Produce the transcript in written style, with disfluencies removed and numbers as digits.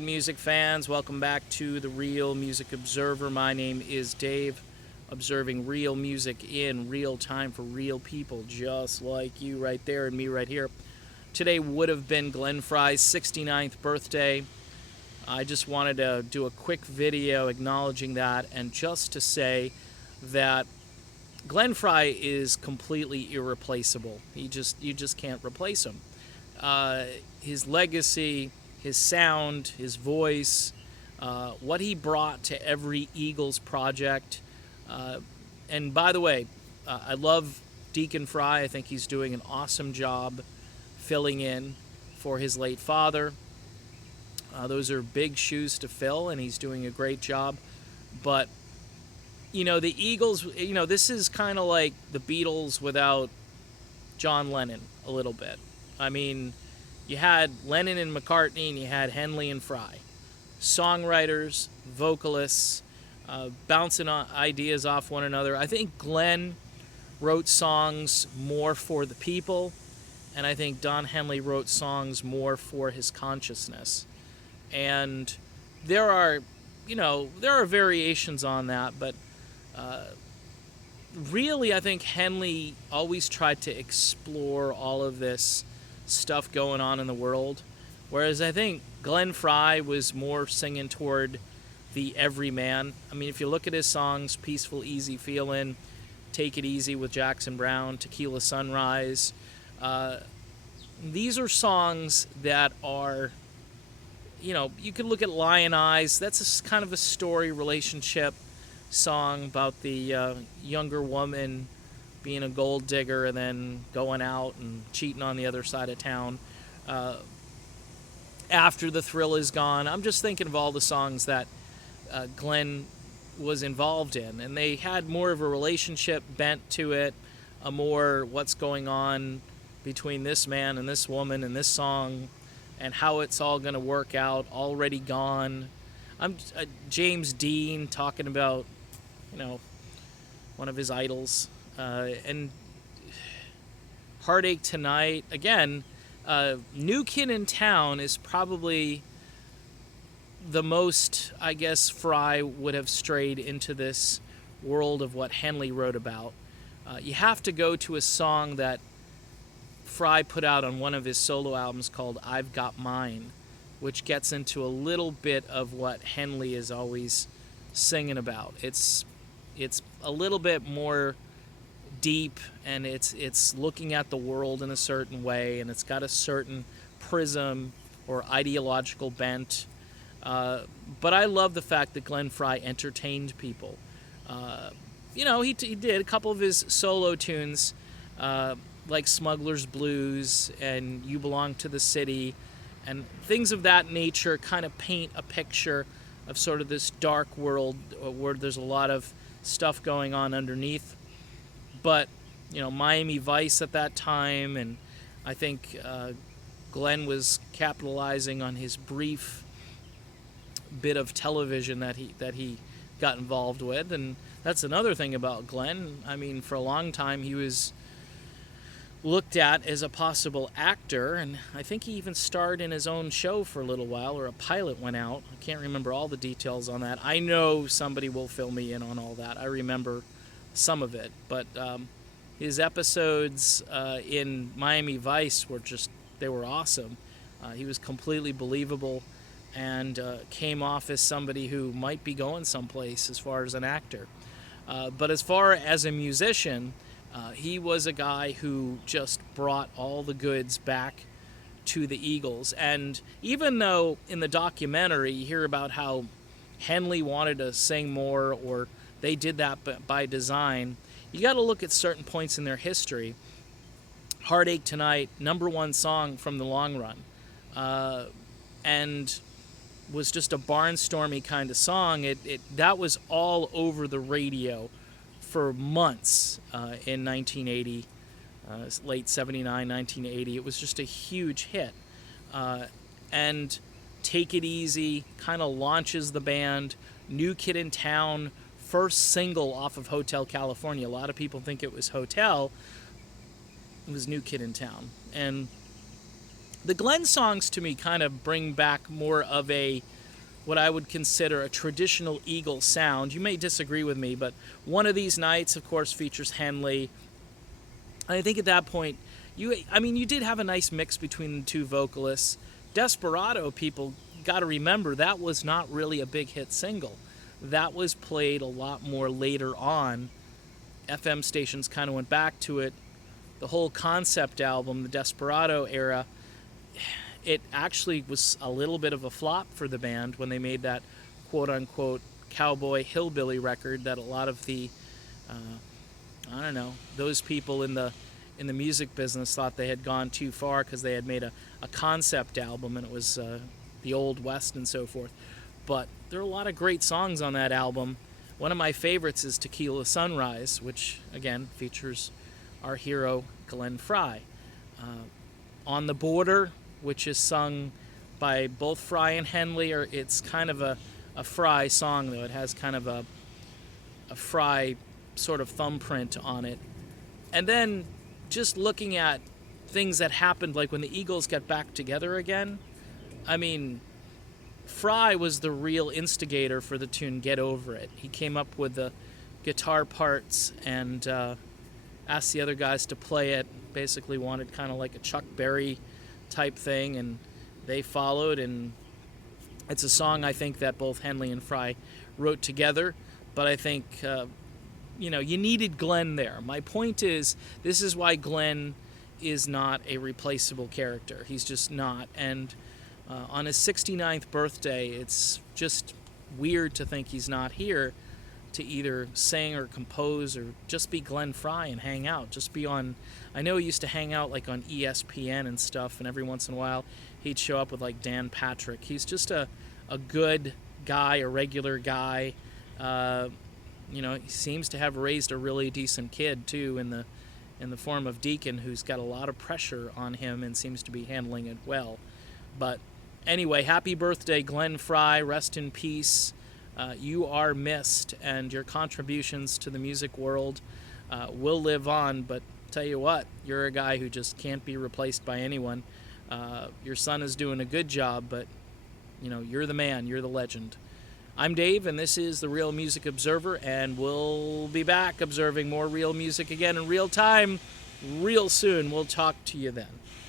right, music fans, welcome back to the Real Music Observer. My name is Dave, observing real music in real time for real people just like you right there and me right here. Today would have been Glenn Frey's 69th birthday. I just wanted to do a quick video acknowledging that and just to say that Glenn Frey is completely irreplaceable. You just can't replace him. His legacy, his sound, his voice, what he brought to every Eagles project. And by the way, I love Deacon Frey. I think he's doing an awesome job filling in for his late father. Those are big shoes to fill, and he's doing a great job. But, the Eagles, this is kind of like the Beatles without John Lennon a little bit. I mean, you had Lennon and McCartney, and you had Henley and Frey. Songwriters, vocalists, bouncing ideas off one another. I think Glenn wrote songs more for the people, and I think Don Henley wrote songs more for his consciousness. And there are variations on that, but really I think Henley always tried to explore all of this stuff going on in the world, whereas I think Glenn Frey was more singing toward the everyman. I mean, if you look at his songs, Peaceful, Easy Feelin', Take It Easy with Jackson Browne, Tequila Sunrise, these are songs that are, you could look at Lion Eyes. That's kind of a story relationship song about the younger woman being a gold digger and then going out and cheating on the other side of town after the thrill is gone. I'm just thinking of all the songs that Glenn was involved in, and they had more of a relationship bent to it, a more what's going on between this man and this woman and this song and how it's all going to work out. Already Gone. I'm James Dean talking about, one of his idols. And Heartache Tonight. Again, New Kid in Town is probably the most, I guess, Frey would have strayed into this world of what Henley wrote about. You have to go to a song that Frey put out on one of his solo albums called I've Got Mine, which gets into a little bit of what Henley is always singing about. It's a little bit more deep, and it's looking at the world in a certain way, and it's got a certain prism or ideological bent. But I love the fact that Glenn Frey entertained people. He did a couple of his solo tunes, like Smuggler's Blues and You Belong to the City, and things of that nature kind of paint a picture of sort of this dark world where there's a lot of stuff going on underneath. But, Miami Vice at that time, and I think Glenn was capitalizing on his brief bit of television that he got involved with. And that's another thing about Glenn. I mean, for a long time he was looked at as a possible actor, and I think he even starred in his own show for a little while, or a pilot went out. I can't remember all the details on that. I know somebody will fill me in on all that. I remember some of it, but his episodes in Miami Vice they were awesome. He was completely believable and came off as somebody who might be going someplace as far as an actor. But as far as a musician, he was a guy who just brought all the goods back to the Eagles. And even though in the documentary you hear about how Henley wanted to sing more, or they did that by design, you got to look at certain points in their history. Heartache Tonight, #1 song from the long run, and was just a barnstormy kind of song. That was all over the radio for months in 1980, late 79, 1980. It was just a huge hit. And Take It Easy kind of launches the band. New Kid in Town, first single off of Hotel California. A lot of people think it was Hotel. It was New Kid in Town. And The Glenn songs to me kind of bring back more of a what I would consider a traditional Eagle sound. You may disagree with me, but One of These Nights, of course, features Henley. And I think at that point, you did have a nice mix between the two vocalists. Desperado, people got to remember, that was not really a big hit single. That was played a lot more later on. FM stations kind of went back to it. The whole concept album, the Desperado era, it actually was a little bit of a flop for the band when they made that quote-unquote cowboy hillbilly record that a lot of the those people in the music business thought they had gone too far because they had made a concept album and it was the Old West and so forth. But there are a lot of great songs on that album. One of my favorites is Tequila Sunrise, which again features our hero Glenn Frey. On the Border, which is sung by both Frey and Henley, it's kind of a Frey song, though. It has kind of a Frey sort of thumbprint on it. And then just looking at things that happened, like when the Eagles got back together again, I mean, Frey was the real instigator for the tune Get Over It. He came up with the guitar parts and asked the other guys to play it, basically wanted kind of like a Chuck Berry type thing, and they followed, and it's a song I think that both Henley and Frey wrote together, but I think you needed Glenn there. My point is, this is why Glenn is not a replaceable character. He's just not, and on his 69th birthday, it's just weird to think he's not here to either sing or compose or just be Glenn Frey and hang out. Just be on, I know he used to hang out like on ESPN and stuff, and every once in a while he'd show up with like Dan Patrick. He's just a good guy, a regular guy. He seems to have raised a really decent kid too in the form of Deacon, who's got a lot of pressure on him and seems to be handling it well. But anyway, happy birthday, Glenn Frey. Rest in peace. You are missed, and your contributions to the music world will live on. But tell you what, you're a guy who just can't be replaced by anyone. Your son is doing a good job, but you're the man, you're the legend. I'm Dave, and this is the Real Music Observer, and we'll be back observing more real music again in real time real soon. We'll talk to you then.